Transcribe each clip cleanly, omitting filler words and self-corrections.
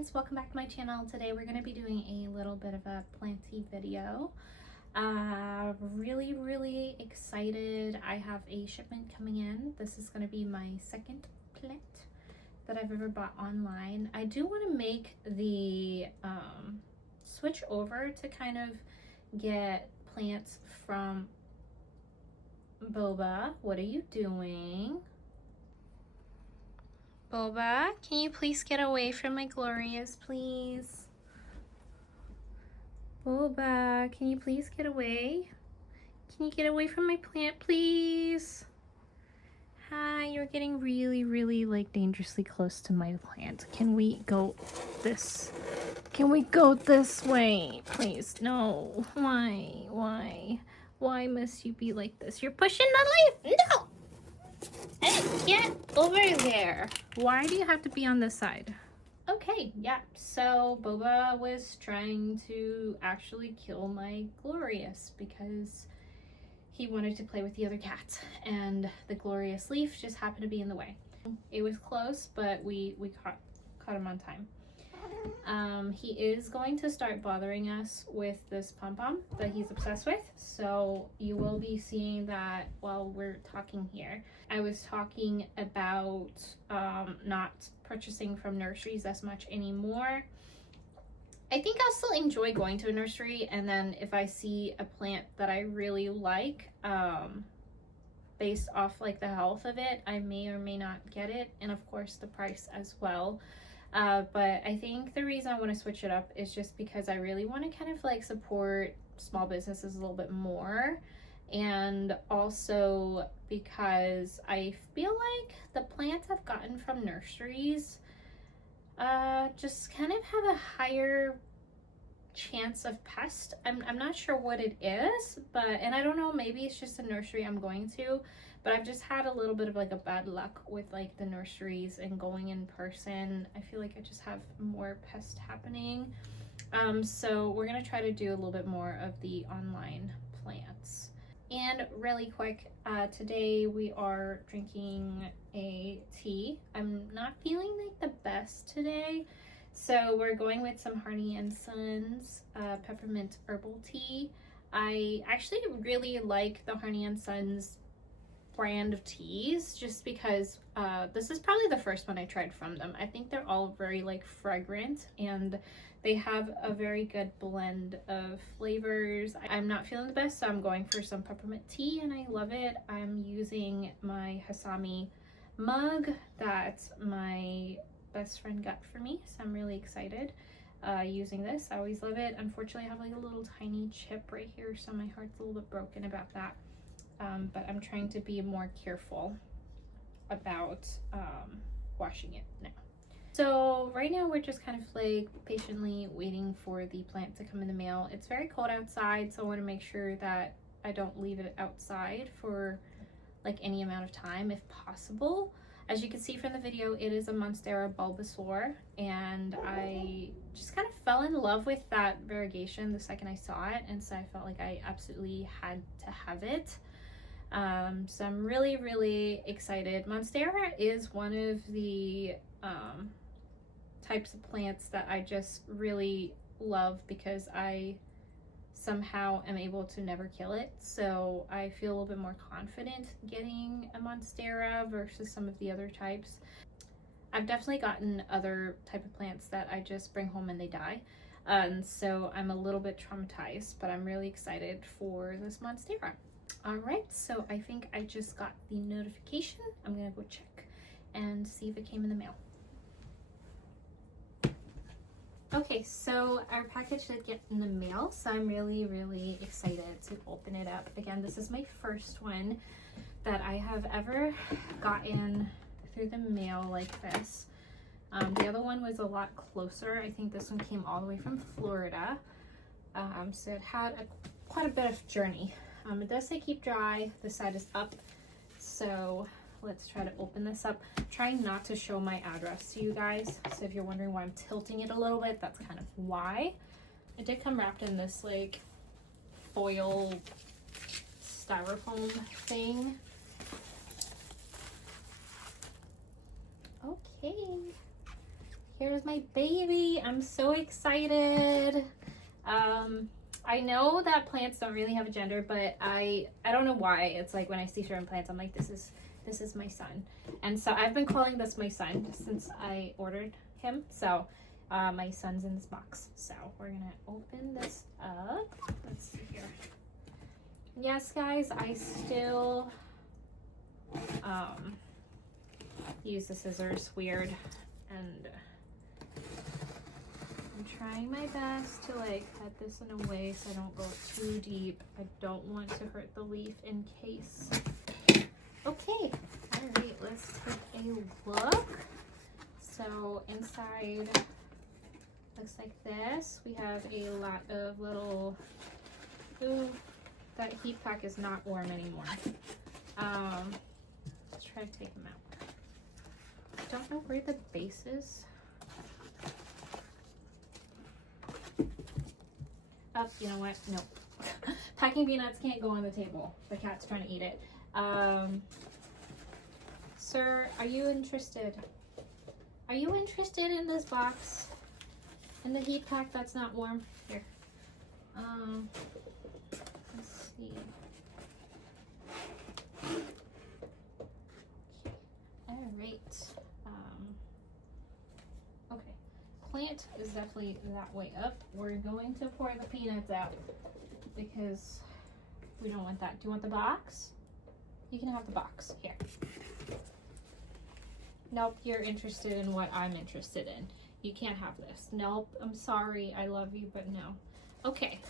friends, welcome back to my channel. Today we're going to be doing a little bit of a planty video. Really excited. I have a shipment coming in. This is going to be my second plant that I've ever bought online. I do want to make the switch over to kind of get plants from Boba. What are you doing? Boba, can you please get away from my glorious, please? Boba, can you please get away? Can you get away from my plant, please? Hi, you're getting really like dangerously close to my plant. Can we go this? Can we go this way, please? No. Why must you be like this? You're pushing the leaf. No! Get over there. Why do you have to be on this side? Okay, yeah, so Boba was trying to actually kill my Glorious because he wanted to play with the other cat, and the Glorious leaf just happened to be in the way. It was close, but we caught him on time. He is going to start bothering us with this pom-pom that he's obsessed with, so you will be seeing that while we're talking here. I was talking about not purchasing from nurseries as much anymore. I think I'll still enjoy going to a nursery, and then if I see a plant that I really like, based off like the health of it, I may or may not get it, and of course the price as well. But I think the reason I want to switch it up is just because I really want to kind of like support small businesses a little bit more, and also because I feel like the plants I've gotten from nurseries just kind of have a higher chance of pest. I'm not sure what it is, but, and I don't know, maybe it's just a nursery I'm going to, but I've just had a little bit of like a bad luck with like the nurseries and going in person. I feel like I just have more pest happening. So we're gonna try to do a little bit more of the online plants. And really quick, today we are drinking a tea. I'm not feeling like the best today, so we're going with some Harney and Sons peppermint herbal tea. I actually really like the Harney and Sons brand of teas just because this is probably the first one I tried from them. I think they're all very like fragrant, and they have a very good blend of flavors. I'm not feeling the best, so I'm going for some peppermint tea, and I love it. I'm using my Hasami mug that my best friend got for me, so I'm really excited using this. I always love it. Unfortunately, I have like a little tiny chip right here, so my heart's a little bit broken about that. But I'm trying to be more careful about washing it now. So right now we're just kind of like patiently waiting for the plant to come in the mail. It's very cold outside, so I want to make sure that I don't leave it outside for like any amount of time if possible. As you can see from the video, it is a Monstera Bulbasaur, and I just kind of fell in love with that variegation the second I saw it, and so I felt like I absolutely had to have it. So I'm really excited. Monstera is one of the types of plants that I just really love because I somehow am able to never kill it, so I feel a little bit more confident getting a Monstera versus some of the other types. I've definitely gotten other type of plants that I just bring home and they die, and so I'm a little bit traumatized, but I'm really excited for this Monstera. Alright, so I think I just got the notification. I'm gonna go check and see if it came in the mail. Okay, so our package did get in the mail, so I'm really excited to open it up. Again, this is my first one that I have ever gotten through the mail like this. The other one was a lot closer. I think this one came all the way from Florida, so it had quite a bit of journey. It does say keep dry. This side is up, so let's try to open this up. I'm trying not to show my address to you guys, so if you're wondering why I'm tilting it a little bit, that's kind of why. It did come wrapped in this like foil styrofoam thing. Okay, here's my baby. I'm so excited. I know that plants don't really have a gender, but I don't know why. It's like when I see certain plants, I'm like, this is my son. And so I've been calling this my son since I ordered him. So my son's in this box. So we're gonna open this up. Let's see here. Yes, guys, I still use the scissors weird, and I'm trying my best to like cut this in a way so I don't go too deep. I don't want to hurt the leaf in case. Okay, all right, let's take a look. So inside looks like this. We have a lot of little, ooh, that heat pack is not warm anymore. Let's try to take them out. I don't know where the base is. Oh, you know what? Nope. Packing peanuts can't go on the table. The cat's trying to eat it. Sir, are you interested? Are you interested in this box? In the heat pack that's not warm? Here. Let's see. All right. Okay. Plant is definitely that way up. We're going to pour the peanuts out because we don't want that. Do you want the box? You can have the box. Here. Nope, you're interested in what I'm interested in. You can't have this. Nope, I'm sorry. I love you, but no. Okay.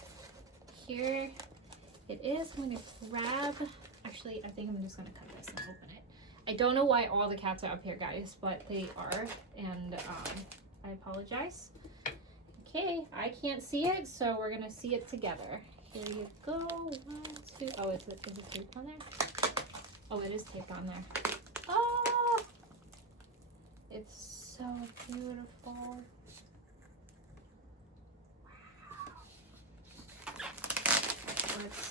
Here it is. I'm going to grab... Actually, I think I'm just going to cut this and open it. I don't know why all the cats are up here, guys, but they are, and I apologize. Okay, I can't see it, so we're going to see it together. Here you go. 1, 2. Oh, is it taped on there? Oh, it is taped on there. Oh! It's so beautiful. Wow. Let's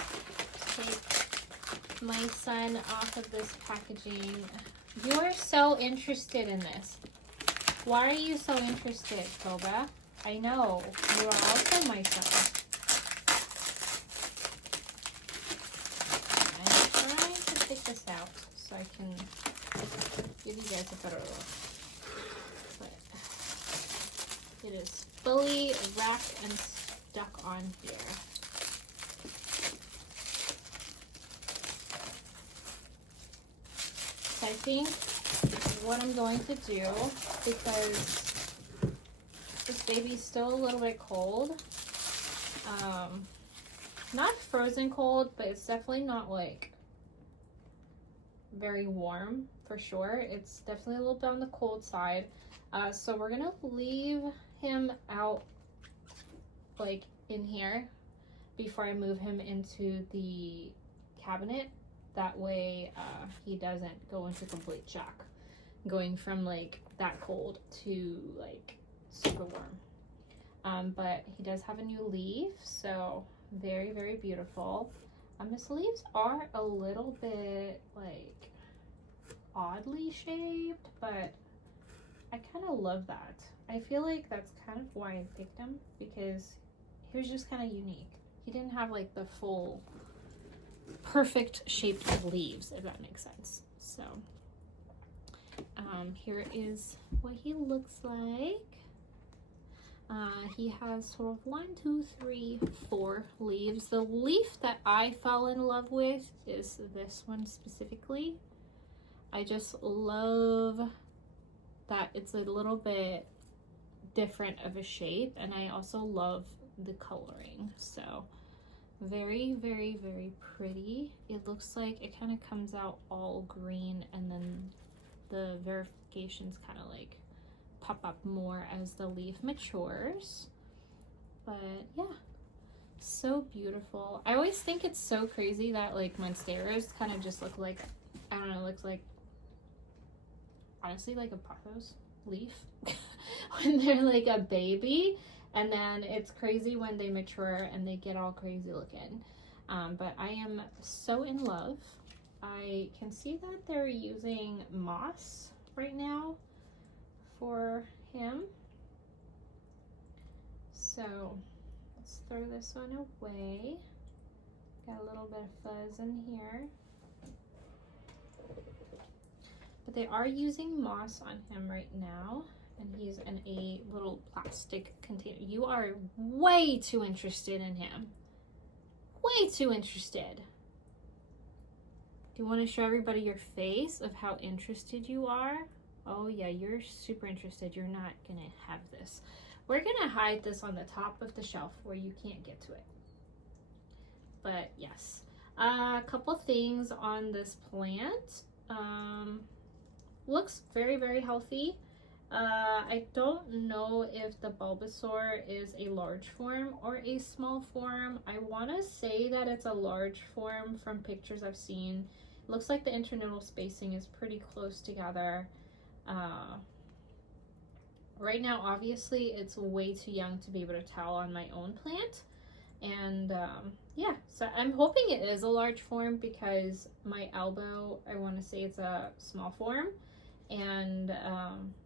take my son off of this packaging. You are so interested in this. Why are you so interested, Cobra? I know. You are also my son. I'm trying to take this out so I can give you guys a better look. But it is fully wrapped and stuck on here. So I think what I'm going to do, because this baby's still a little bit cold, not frozen cold, but it's definitely not like very warm for sure. It's definitely a little bit on the cold side. So we're gonna leave him out like in here before I move him into the cabinet. That way he doesn't go into complete shock, going from like that cold to like super warm. But he does have a new leaf, so very, very beautiful. His leaves are a little bit like oddly shaped, but I kind of love that. I feel like that's kind of why I picked him, because he was just kind of unique. He didn't have like the full perfect shaped leaves, if that makes sense. So here is what he looks like. He has sort of 1, 2, 3, 4 leaves. The leaf that I fell in love with is this one specifically. I just love that it's a little bit different of a shape, and I also love the coloring. So very, very, very pretty. It looks like it kind of comes out all green, and then the verifications kind of like pop up more as the leaf matures. But yeah, so beautiful. I always think it's so crazy that like Monsteras kind of just look like, I don't know, looks like honestly like a pothos leaf when they're like a baby, and then it's crazy when they mature and they get all crazy looking. But I am so in love. I can see that they're using moss right now for him. So let's throw this one away. Got a little bit of fuzz in here. But they are using moss on him right now, and he's in a little plastic container. You are way too interested in him. Way too interested. Do you want to show everybody your face of how interested you are? Oh yeah, you're super interested. You're not gonna have this. We're gonna hide this on the top of the shelf where you can't get to it. But yes, a couple things on this plant. Looks very, very healthy. I don't know if the Bulbasaur is a large form or a small form. I want to say that it's a large form from pictures I've seen. Looks like the internodal spacing is pretty close together. Right now, obviously, it's way too young to be able to tell on my own plant. And yeah, so I'm hoping it is a large form because my elbow, I want to say it's a small form. And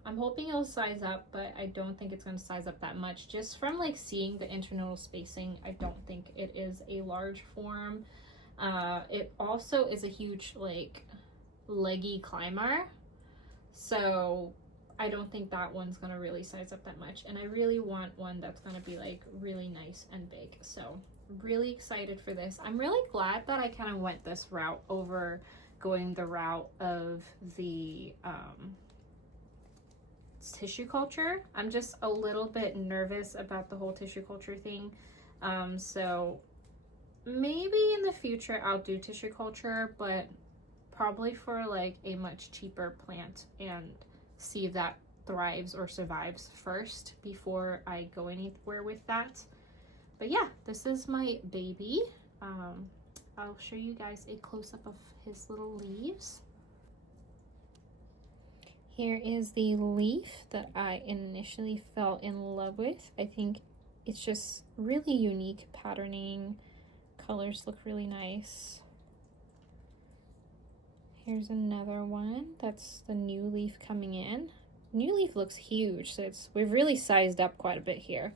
I'm hoping it'll size up, but I don't think it's going to size up that much. Just from like seeing the internodal spacing, I don't think it is a large form. It also is a huge like leggy climber, so I don't think that one's going to really size up that much. And I really want one that's going to be like really nice and big. So really excited for this. I'm really glad that I kind of went this route over going the route of the tissue culture. I'm just a little bit nervous about the whole tissue culture thing. So maybe in the future I'll do tissue culture, but probably for like a much cheaper plant and see if that thrives or survives first before I go anywhere with that. But yeah, this is my baby. I'll show you guys a close-up of his little leaves. Here is the leaf that I initially fell in love with. I think it's just really unique patterning. Colors look really nice. Here's another one. That's the new leaf coming in. New leaf looks huge, so we've really sized up quite a bit here.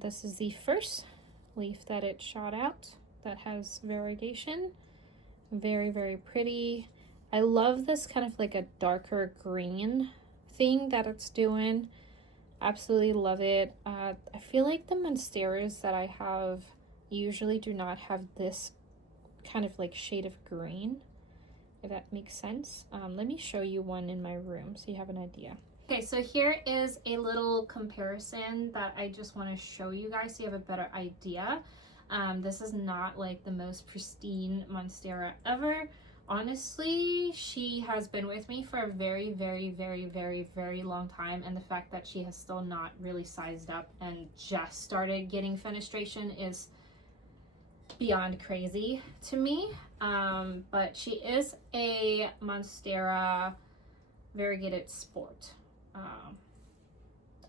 This is the first leaf that it shot out that has variegation. Very, very pretty. I love this kind of like a darker green thing that it's doing. Absolutely love it. I feel like the Monsteras that I have usually do not have this kind of like shade of green, if that makes sense. Let me show you one in my room so you have an idea. Okay, so here is a little comparison that I just want to show you guys so you have a better idea. This is not like the most pristine Monstera ever. Honestly, she has been with me for a very, very, very, very, very long time, and the fact that she has still not really sized up and just started getting fenestration is beyond crazy to me. But she is a Monstera Variegated Sport.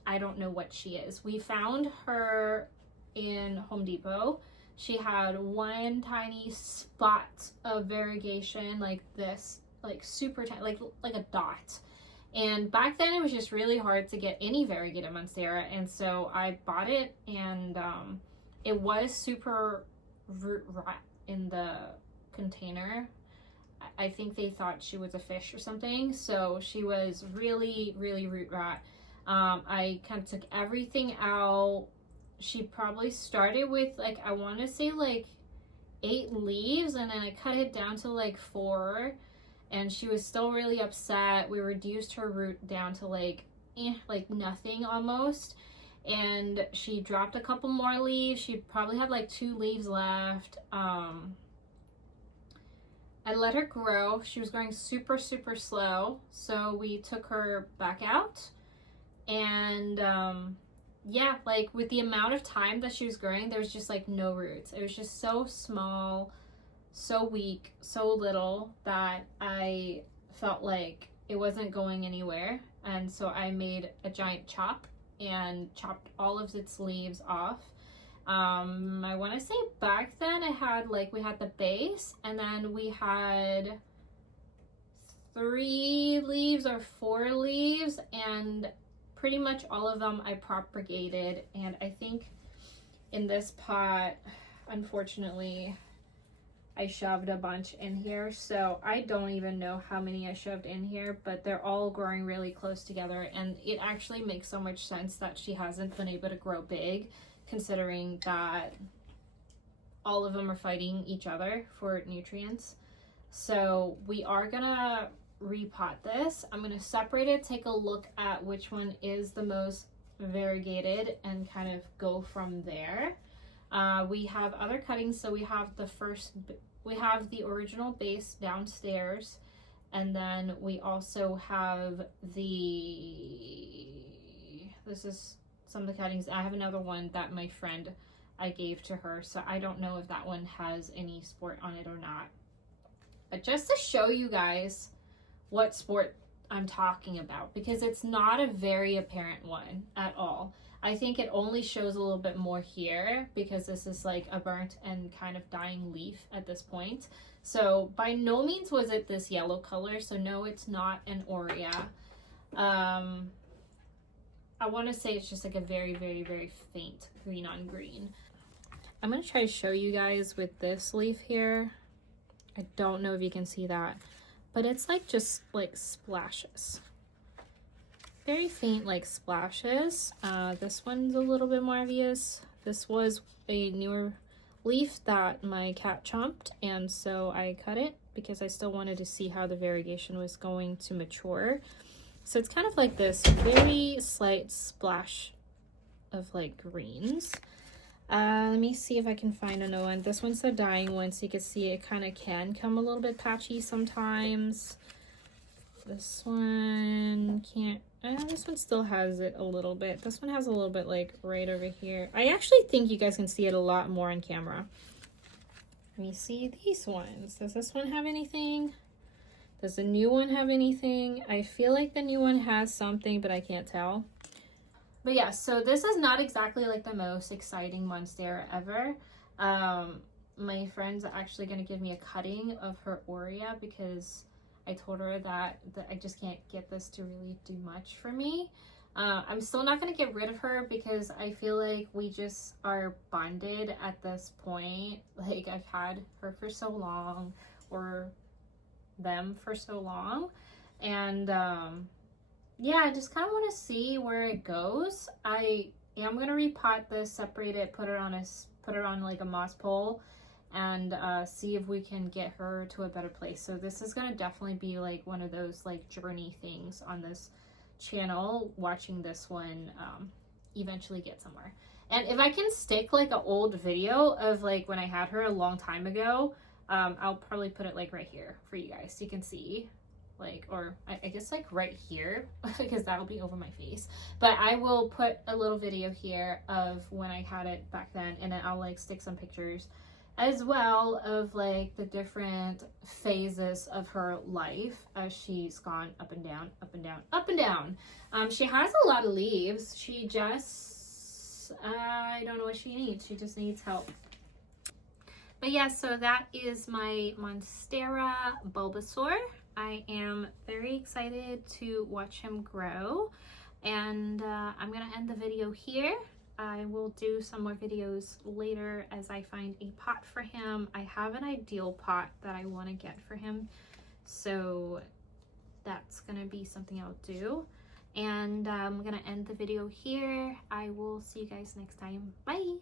I don't know what she is. We found her in Home Depot. She had one tiny spot of variegation like this, like super tiny, like a dot. And back then it was just really hard to get any variegated Monstera, and so I bought it, and it was super root rot in the container. I think they thought she was a fish or something, so she was really, really root rot. I kind of took everything out. She probably started with like, I want to say like 8 leaves, and then I cut it down to like 4, and she was still really upset. We reduced her root down to like nothing almost, and she dropped a couple more leaves. She probably had like 2 leaves left. I let her grow. She was growing super, super slow, so we took her back out, and yeah, like with the amount of time that she was growing, there was just like no roots. It was just so small, so weak, so little that I felt like it wasn't going anywhere. And so I made a giant chop and chopped all of its leaves off. I want to say back then I had like, we had the base, and then we had 3 leaves or 4 leaves, and pretty much all of them I propagated, and I think in this pot, unfortunately, I shoved a bunch in here, so I don't even know how many I shoved in here, but they're all growing really close together, and it actually makes so much sense that she hasn't been able to grow big, considering that all of them are fighting each other for nutrients. So we are gonna repot this. I'm gonna separate it, take a look at which one is the most variegated, and kind of go from there. We have other cuttings, so we have the original base downstairs, and then we also have this is some of the cuttings. I have another one that my friend I gave to her, so I don't know if that one has any sport on it or not. But just to show you guys what sport I'm talking about, because it's not a very apparent one at all. I think it only shows a little bit more here because this is like a burnt and kind of dying leaf at this point. So by no means was it this yellow color, so no, it's not an Aurea. I want to say it's just like a very, very, very faint green on green. I'm going to try to show you guys with this leaf here. I don't know if you can see that, but it's like just like splashes. Very faint like splashes. This one's a little bit more obvious. This was a newer leaf that my cat chomped, and so I cut it because I still wanted to see how the variegation was going to mature. So it's kind of like this very slight splash of like greens. Let me see if I can find another one. This one's the dying one, so you can see it kind of can come a little bit patchy sometimes. This one can't. This one still has it a little bit. This one has a little bit like right over here. I actually think you guys can see it a lot more on camera. Let me see these ones. Does this one have anything? Does the new one have anything? I feel like the new one has something, but I can't tell. But yeah, so this is not exactly like the most exciting Monstera ever. My friend's actually going to give me a cutting of her Aurea because I told her that I just can't get this to really do much for me. I'm still not going to get rid of her because I feel like we just are bonded at this point. Like, I've had her for so long, or them for so long, and yeah, I just kind of want to see where it goes. I am going to repot this, separate it, put it on like a moss pole, and see if we can get her to a better place. So this is going to definitely be like one of those like journey things on this channel, watching this one eventually get somewhere. And if I can stick like an old video of like when I had her a long time ago, I'll probably put it like right here for you guys so you can see, like, or I guess like right here because that'll be over my face. But I will put a little video here of when I had it back then, and then I'll like stick some pictures as well of like the different phases of her life as she's gone up and down, up and down, up and down. She has a lot of leaves. She just, I don't know what she needs. She just needs help. But yeah, so that is my Monstera Bulbasaur. I am very excited to watch him grow, and I'm gonna end the video here. I will do some more videos later as I find a pot for him. I have an ideal pot that I want to get for him, so that's gonna be something I'll do. And I'm gonna end the video here. I will see you guys next time. Bye!